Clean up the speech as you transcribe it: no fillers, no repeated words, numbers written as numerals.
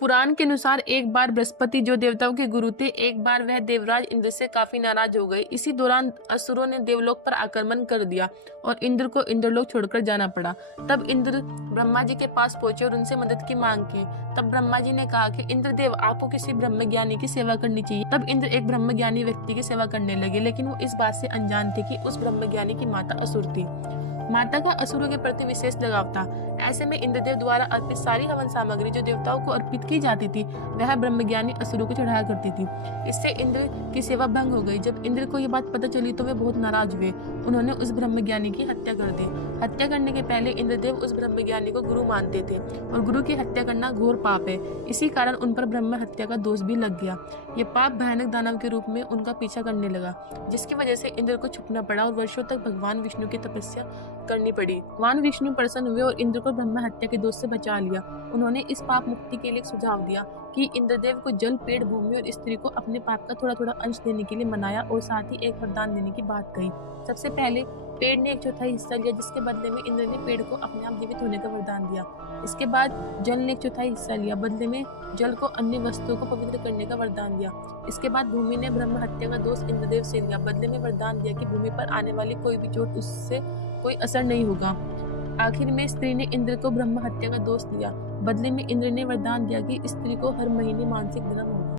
पुराण के अनुसार एक बार बृहस्पति जो देवताओं के गुरु थे, एक बार वह देवराज इंद्र से काफी नाराज हो गए। इसी दौरान असुरों ने देवलोक पर आक्रमण कर दिया और इंद्र को इंद्रलोक छोड़कर जाना पड़ा। तब इंद्र ब्रह्मा जी के पास पहुंचे और उनसे मदद की मांग की। तब ब्रह्मा जी ने कहा कि इंद्रदेव, आपको किसी ब्रह्मज्ञानी की सेवा करनी चाहिए। तब इंद्र एक ब्रह्मज्ञानी व्यक्ति की सेवा करने लगे, लेकिन वो इस बात से अनजान थे कि उस ब्रह्मज्ञानी की माता असुर थी। माता का असुरों के प्रति विशेष लगाव था। ऐसे में इंद्रदेव द्वारा अर्पित सारी हवन सामग्री जो देवताओं को अर्पित की जाती थी, वह ब्रह्मज्ञानी असुरों को चढ़ाया करती थी। इससे इंद्र की सेवा भंग हो गई। जब इंद्र को यह बात पता चली तो वे बहुत नाराज हुए। उन्होंने उस ब्रह्मज्ञानी की हत्या कर दी। हत्या करने के पहले इंद्रदेव उस ब्रह्मज्ञानी को गुरु मानते थे और गुरु की हत्या करना घोर पाप है। इसी कारण उन पर ब्रह्म हत्या का दोष भी लग गया। ये पाप भयानक दानव के रूप में उनका पीछा करने लगा, जिसकी वजह से इंद्र को छुपना पड़ा और वर्षों तक भगवान विष्णु की तपस्या करनी पड़ी। भगवान विष्णु प्रसन्न हुए और इंद्र को ब्रह्म हत्या के दोष से बचा लिया। उन्होंने इस पाप मुक्ति के लिए एक सुझाव दिया कि इंद्रदेव को जल, पेड़, भूमि और स्त्री को अपने पाप का थोड़ा थोड़ा अंश देने के लिए मनाया और साथ ही एक वरदान देने की बात कही। सबसे पहले पेड़ ने 1/4 हिस्सा लिया, जिसके बदले में इंद्र ने पेड़ को अपने आप जीवित होने का वरदान दिया। इसके बाद जल ने 1/4 हिस्सा लिया, बदले में जल को अन्य वस्तुओं को पवित्र करने का वरदान दिया। इसके बाद भूमि ने ब्रह्म हत्या का दोष इंद्रदेव से लिया, बदले में वरदान दिया कि भूमि पर आने वाली कोई भी चोट उससे कोई असर नहीं होगा। आखिर में स्त्री ने इंद्र को ब्रह्म हत्या का दोष दिया, बदले में इंद्र ने वरदान दिया कि स्त्री को हर महीने मानसिक धर्म होगा।